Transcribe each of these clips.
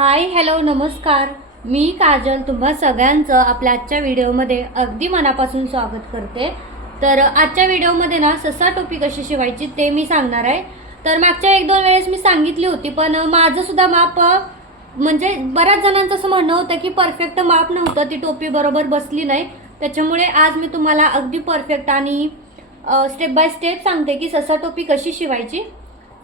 Hi hello नमस्कार. मी काजल तुम्हा सगळ्यांचं आपल्या आजच्या व्हिडिओमध्ये अगदी मनापासून स्वागत करते. तर आजच्या व्हिडिओमध्ये ना ससा टोपी कशी शिवायची ते मी सांगणार आहे. तर मागच्या एक दोन वेळेस मी सांगितली होती पण माझंसुद्धा माप म्हणजे बऱ्याच जणांचं असं म्हणणं होतं की परफेक्ट माप नव्हतं ती टोपी बरोबर बसली नाही. त्याच्यामुळे आज मी तुम्हाला अगदी परफेक्ट आणि स्टेप बाय स्टेप सांगते की ससा टोपी कशी शिवायची.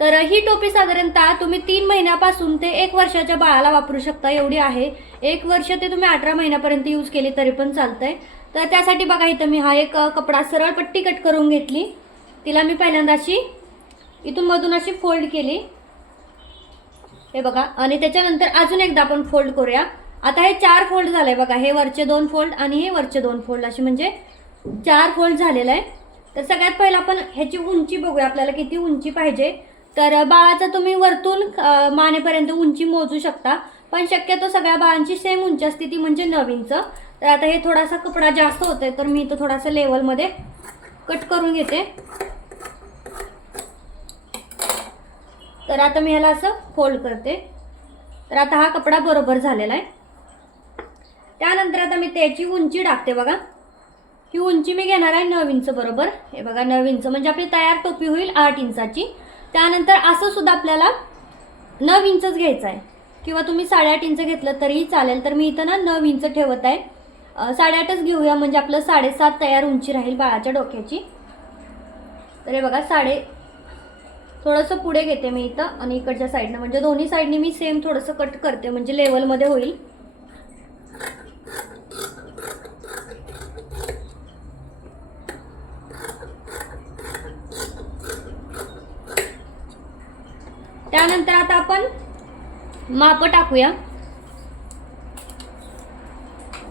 तर ही टोपी साधारणतः तुम्ही तीन महिन्यापासून ते एक वर्षाच्या बाळाला वापरू शकता एवढी आहे. एक वर्ष ते तुम्ही अठरा महिन्यापर्यंत यूज केली तरी पण चालतंय. तर त्यासाठी बघा इथं मी हा एक कपडा सरळ पट्टी कट करून घेतली. तिला मी पहिल्यांदा अशी इथून मधून अशी फोल्ड केली. हे बघा आणि त्याच्यानंतर अजून एकदा आपण फोल्ड करूया. आता हे चार फोल्ड झालंय बघा हे वरचे दोन फोल्ड आणि हे वरचे दोन फोल्ड असे म्हणजे चार फोल्ड झालेलं आहे. तर सगळ्यात पहिलं आपण ह्याची उंची बघूया आपल्याला किती उंची पाहिजे. तर बाळाचं तुम्ही वरतून मानेपर्यंत उंची मोजू शकता. पण शक्यतो सगळ्या बाळांची सेम उंची असते ती म्हणजे नऊ इंच तर आता हे थोडासा कपडा जास्त होतोय तर मी इथं थोडासा लेवलमध्ये कट करून घेते. तर आता मी ह्याला असं फोल्ड करते. तर आता हा कपडा बरोबर झालेला आहे. त्यानंतर आता मी त्याची उंची टाकते बघा. ही उंची मी घेणार आहे नऊ इंच बरोबर. हे बघा नऊ इंच म्हणजे आपली तयार टोपी होईल आठ इंचाची. त्यानंतर असं सुद्धा आपल्याला नऊ इंचच घ्यायचं आहे. किंवा तुम्ही साडेआठ इंच घेतलं तरीही चालेल. तर मी इथं ना नऊ इंच ठेवत आहे. साडेआठच घेऊया. म्हणजे आपलं साडेसात तयार उंची राहील बाळाच्या डोक्याची. तर हे बघा साडे थोडंसं पुढे घेते मी इथं आणि इकडच्या साईडनं. म्हणजे दोन्ही साईडनी मी सेम थोडंसं कट करते. म्हणजे लेवलमध्ये होईल. त्यानंतर आता आपण माप टाकूया.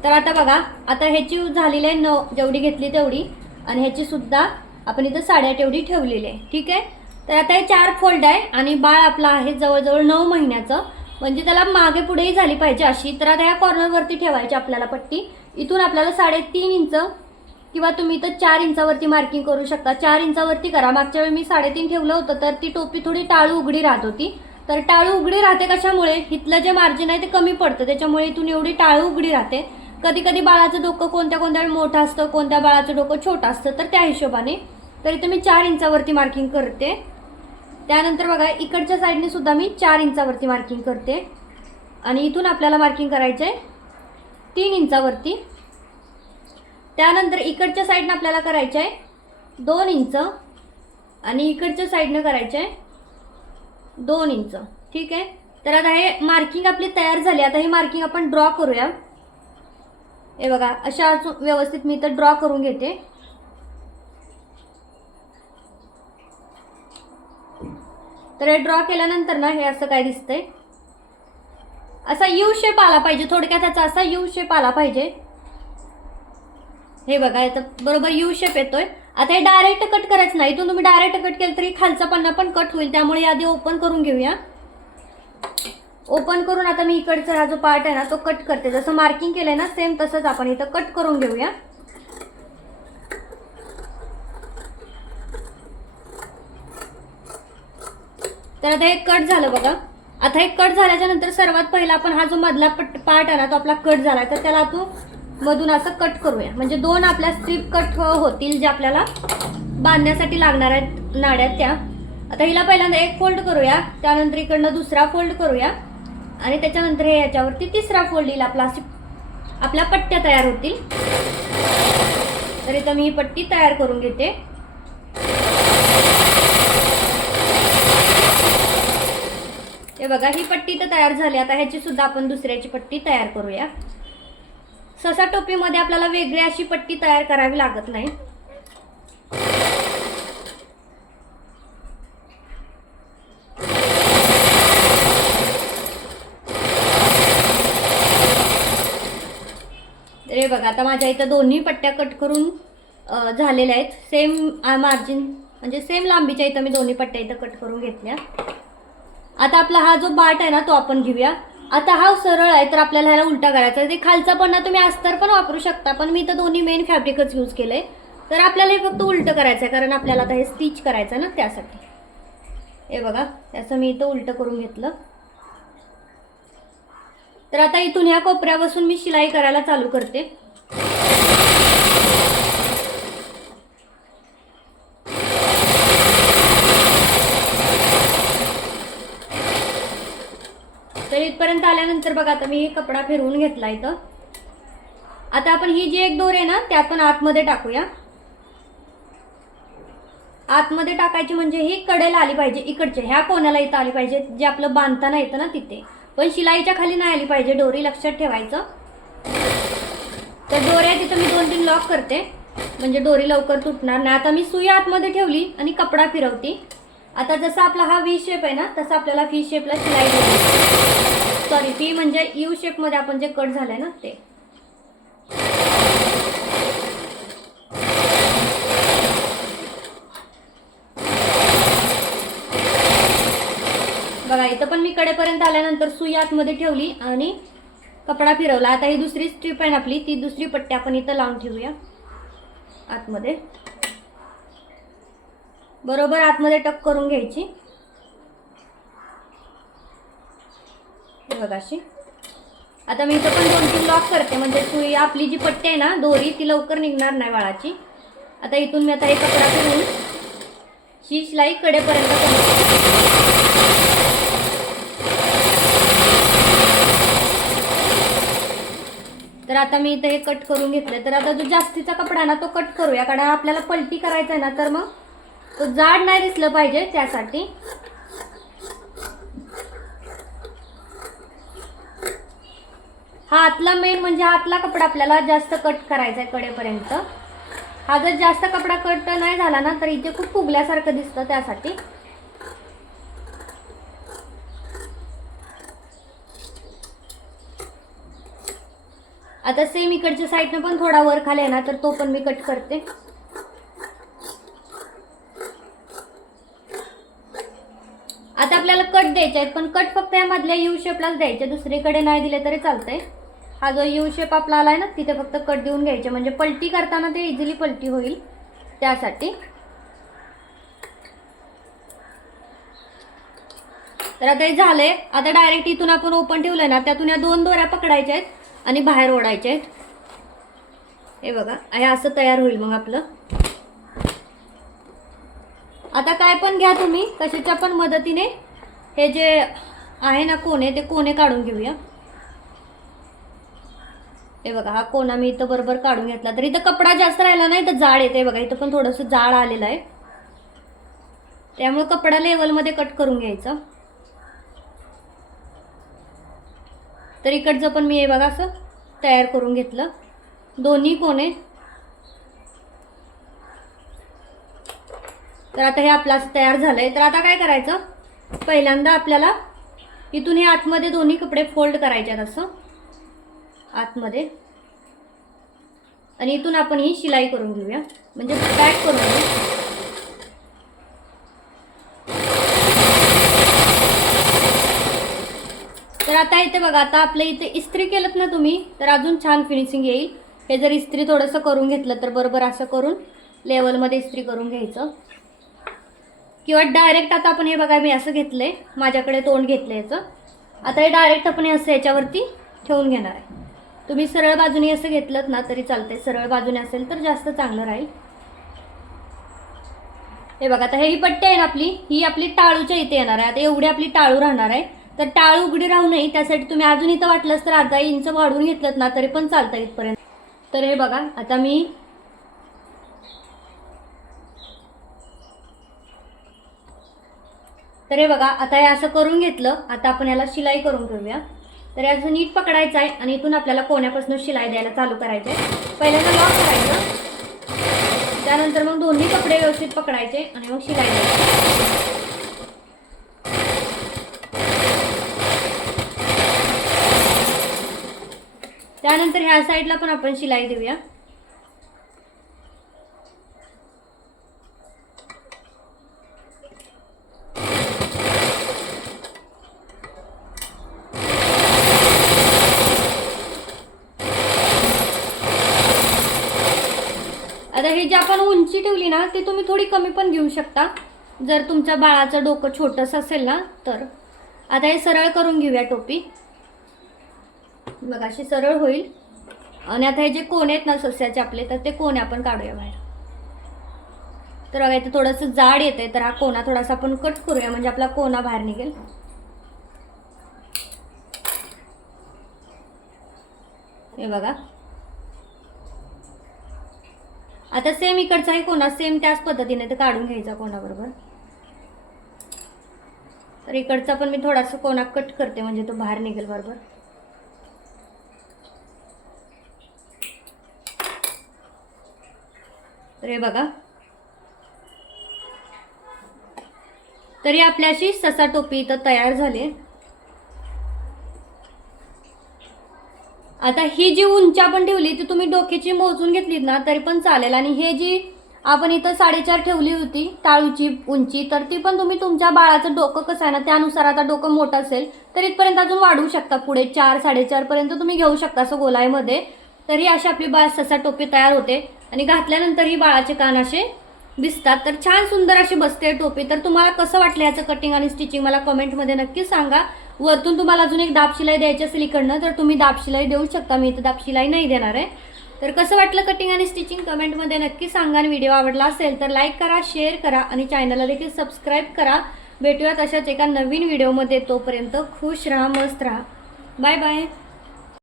तर आता बघा आता ह्याची झालेली आहे नऊ जेवढी घेतली तेवढी. आणि ह्याची सुद्धा आपण इथं साड्या तेवढी ठेवलेली आहे. ठीक आहे? तर आता हे चार फोल्ड आहे आणि बाळ आपला आहे जवळजवळ नऊ महिन्याचं. म्हणजे त्याला मागे पुढेही झाली पाहिजे अशी. तर आता ह्या कॉर्नरवरती ठेवायची आपल्याला पट्टी. इथून आपल्याला साडेतीन इंच किंवा तुम्ही तर चार इंचावरती मार्किंग करू शकता. चार इंचावरती करा. मागच्या वेळी मी साडेतीन ठेवलं होतं तर ती टोपी थोडी टाळू उघडी राहत होती. तर टाळू उघडी राहते कशामुळे? इथलं जे मार्जिन आहे ते कमी पडतं. त्याच्यामुळे इथून एवढी टाळू उघडी राहते. कधी कधी बाळाचं डोकं कोणत्या कोणत्या वेळी मोठं असतं कोणत्या बाळाचं डोकं छोटं असतं तर त्या हिशोबाने. तर इथं मी चार इंचावरती मार्किंग करते. त्यानंतर बघा इकडच्या साईडने सुद्धा मी चार इंचावरती मार्किंग करते. आणि इथून आपल्याला मार्किंग करायचं आहे तीन इंचावरती. त्यानंतर इकडच्या साईडनं आपल्याला करायचं आहे दोन इंच आणि इकडच्या साईडनं करायचं आहे दोन इंच. ठीक आहे? तर आता हे मार्किंग आपली तयार झाली. आता हे मार्किंग आपण ड्रॉ करूया. हे बघा अशा व्यवस्थित मी इथं ड्रॉ करून घेते. तर हे ड्रॉ केल्यानंतर ना हे असं काय दिसतंय? असा यू शेप आला पाहिजे. थोडक्यात त्याचा असा यू शेप आला पाहिजे. हे बघा याचा बरोबर यू शेप येतोय. आता हे डायरेक्ट कट करायचं नाही. इथून तुम्ही डायरेक्ट कट केलं तरी खालचा पन्ना पण कट होईल. त्यामुळे आधी ओपन करून घेऊया. ओपन करून आता मी इकडचा हा जो पार्ट आहे ना तो कट करते. जसं मार्किंग केलंय ना सेम तसंच आपण इथं कट करून घेऊया. तर आता हे कट झालं बघा. आता हे कट झाल्याच्यानंतर सर्वात पहिला आपण हा जो मधला पट पार्ट आहे ना तो आपला कट झाला. तर त्याला आपण मधून असं कट करूया. म्हणजे दोन आपल्या स्ट्रीप कट होतील ज्या आपल्याला बांधण्यासाठी लागणार आहेत नाड्यात त्या. आता हिला पहिल्यांदा एक फोल्ड करूया त्यानंतर इकडनं दुसरा फोल्ड करूया. आणि त्याच्यानंतर हे याच्यावरती तिसरा फोल्ड येईल आपला अशी आपल्या पट्ट्या तयार होतील. तर इथं मी ही पट्टी तयार करून घेते. हे बघा ही पट्टी तर तयार झाली. आता ह्याची सुद्धा आपण दुसऱ्याची पट्टी तयार करूया. ससा टोपीमध्ये आपल्याला वेगळी अशी पट्टी तयार करावी लागत नाही. रे बघा आता माझ्या इथं दोन्ही पट्ट्या कट करून झालेल्या आहेत. सेम मार्जिन म्हणजे सेम लांबीच्या इथं मी दोन्ही पट्ट्या इथं कट करून घेतल्या. आता आपला हा जो बाट आहे ना तो आपण घेऊया. आता हा सरळ आहे तर आपल्याला ह्याला उलटा करायचा आहे. ते खालचा पण तुम्ही अस्तर पण वापरू शकता पण मी तर दोन्ही मेन फॅब्रिकच यूज केलंय. तर आपल्याला हे फक्त उलटं करायचं आहे कारण आपल्याला आता हे स्टिच करायचं आहे ना त्यासाठी. हे बघा त्याचं मी इथं उलटं करून घेतलं. तर आता इथून ह्या कोपऱ्यापासून मी शिलाई करायला चालू करते तर इथपर्यंत आल्यानंतर बघा आता मी कपडा फिरवून घेतला इथं. आता आपण ही जी एक दोर आहे ना ते आपण आतमध्ये टाकूया. आतमध्ये टाकायची म्हणजे ही कडेला आली पाहिजे इकडचे ह्या कोणाला इथं आली पाहिजे जे आपलं बांधताना येतं ना तिथे. पण शिलाईच्या खाली नाही आली पाहिजे डोरी लक्षात ठेवायचं. तर दोऱ्या तिथं मी दोन तीन लॉक करते. म्हणजे डोरी लवकर तुटणार नाही. आता मी सुई आतमध्ये ठेवली आणि कपडा फिरवते. आता जसा आपला हा व्ही शेप आहे ना तसा आपल्याला व्ही शेपला शिलाई सॉरी ती म्हणजे यू शेपमध्ये आपण जे कट झालंय ना ते. बघा इथं पण मी कडेपर्यंत आल्यानंतर सुई आतमध्ये ठेवली आणि कपडा फिरवला. आता ही दुसरी स्ट्रीप आहे ना आपली ती दुसरी पट्टी आपण इथं लावून ठेवूया. आतमध्ये. बरोबर आतमध्ये टक करून घ्यायची. हे बघा अशी आता मी इथं पण दोन तीन लॉक करते. म्हणजे तू आपली जी पट्टी आहे ना दोरी ती लवकर निघणार नाही वाळाची आता इथून मी आता हे कपडा फिरून ही शिलाई कडेपर्यंत करू तर आता मी इथं हे कट करून घेतलं तर आता जो जास्तीचा कपडा आहे ना तो कट करूया. कारण आपल्याला पलटी करायचा आहे ना तर मग तो जाड नाही दिसलं पाहिजे त्यासाठी. हा आतला मेन म्हणजे आतला कपडा आपल्याला जास्त कट करायचा आहे कडेपर्यंत. हा जर जास्त कपडा कट नाही झाला ना तर इथे खूप फुगल्यासारखं दिसतं त्यासाठी. आता सेम इकडच्या साईडनं पण थोडा वर खाली आहे ना तर तो पण मी कट करते. आता आपल्याला कट द्यायचे आहेत पण कट फक्त यामधल्या यू शेपलाच द्यायचे दुसरीकडे नाही दिले तरी चालतंय. हा जो यू शेप आपला आला आहे ना तिथे फक्त कट देऊन घ्यायचे. म्हणजे पलटी करताना ते इझिली पलटी होईल त्यासाठी. तर आता हे झालंय. आता डायरेक्ट इथून आपण ओपन ठेवलंय ना त्यातून या दोन दोऱ्या पकडायच्या आहेत आणि बाहेर ओढायच्या आहेत. हे बघा हे असं तयार होईल मग आपलं. आता काय पण घ्या तुम्ही कशाच्या पण मदतीने. हे जे आहे ना कोणे ते कोणे काढून घेऊया. हे बघा हा कोणा मी इथं बरोबर काढून घेतला. तर इथं कपडा जास्त राहिला नाही तर जाड येते बघा. इथं पण थोडंसं जाड आलेलं आहे. त्यामुळे कपडा लेवलमध्ये कट करून घ्यायचं. तर इकडचं पण मी हे बघा असं तयार करून घेतलं. दोन्ही कोणे तर आता हे आपला तयार झालं आहे तर आता काय करायचं? पहिल्यांदा आपल्याला इथून हे आतमध्ये दोन्ही कपडे फोल्ड करायचे आहेत असं. आतमध्ये. आणि इथून आपण ही शिलाई करून घेऊया. म्हणजे पॅक करून घेऊ तर आता इथे बघा आता आपल्या इथे इस्त्री केलं ना तुम्ही तर अजून छान फिनिशिंग येईल. हे जर इस्त्री थोडंसं करून घेतलं तर बरोबर असं करून लेवलमध्ये इस्त्री करून घ्यायचं. किंवा डायरेक्ट आता आपण हे बघा मी असं घेतलंय. माझ्याकडे तोंड घेतलं याचं. आता हे डायरेक्ट आपण हे असं याच्यावरती ठेवून घेणार आहे. तुम्ही सरळ बाजूने असं घेतलं ना तरी चालतंय. सरळ बाजूने असेल तर जास्त चांगलं राहील. हे बघा आता हे ही पट्टी आहे ना आपली ही आपली टाळूच्या इथे येणार आहे. आता एवढी आपली टाळू राहणार आहे. तर टाळू उघडी राहू नये त्यासाठी तुम्ही अजून इथं वाटलंच तर अर्धा इंच वाढवून घेतलं ना तरी पण चालतं इथपर्यंत. तर हे बघा आता मी तर हे बघा आता हे असं करून घेतलं. आता आपण याला शिलाई करून घेऊया. तर अजून नीट पकडायचं आहे आणि इथून आपल्याला कोण्यापासून शिलाई द्यायला चालू करायचं आहे पहिल्यांदा लॉक करायचं. त्यानंतर मग दोन्ही कपडे व्यवस्थित पकडायचे आणि मग शिलाई द्यायची. त्यानंतर ह्या साईडला पण आपण शिलाई देऊया आता हे जे आपण उंची ठेवली ना ती तुम्ही थोडी कमी पण घेऊ शकता. जर तुमच्या बाळाचं डोकं छोटंसं असेल ना तर. आता हे सरळ करून घेऊया टोपी. बघा अशी सरळ होईल. आणि आता हे जे कोण आहेत ना सस्याचे आपले तर ते कोण आपण काढूया बाहेर. तर बघा इथे थोडंसं जाड येत आहे तर हा कोणा थोडासा आपण कट करूया म्हणजे आपला कोणा बाहेर निघेल. हे बघा. आता सेम इकडचाही कोणा सेम त्याच पद्धतीने तर काढून घ्यायचा कोणाबरोबर. तर इकडचा पण मी थोडासा कोणा कट करते म्हणजे तो बाहेर निघेल बरोबर. तर हे बघा. तरी आपल्याशी ससा टोपी इथं तयार झाली आता ही जी उंची आपण ठेवली ती तुम्ही डोक्याची मोजून घेतलीत ना तरी पण चालेल. आणि हे जी आपण इथं साडेचार ठेवली होती टाळूची उंची तर ती पण तुम्ही तुमच्या बाळाचं डोकं कसं आहे ना त्यानुसार आता डोकं मोठं असेल तर इथपर्यंत अजून वाढवू शकता. पुढे चार साडेचारपर्यंत तुम्ही घेऊ शकता असं गोलाईमध्ये. तर ही अशी आपली बाळ ससा टोपी तयार होते. आणि घातल्यानंतर ही बाळाचे कान असे दिसतात. तर छान सुंदर अशी बसते टोपी. तर तुम्हाला कसं वाटलं याचं कटिंग आणि स्टिचिंग मला कमेंटमध्ये नक्की सांगा. वरतून तुम्हाला अजून एक दाब शिलाई द्यायची असेल इकडनं तर तुम्ही दाब शिलाई देऊ शकता. मी इथं दाब शिलाई नाही देणार आहे. तर कसं वाटलं कटिंग आणि स्टिचिंग कमेंटमध्ये नक्की सांगा आणि व्हिडिओ आवडला असेल तर लाईक करा शेअर करा आणि चॅनलला देखील सबस्क्राईब करा. भेटूयात अशाच एका नवीन व्हिडिओमध्ये तोपर्यंत खुश राहा मस्त राहा. Bye bye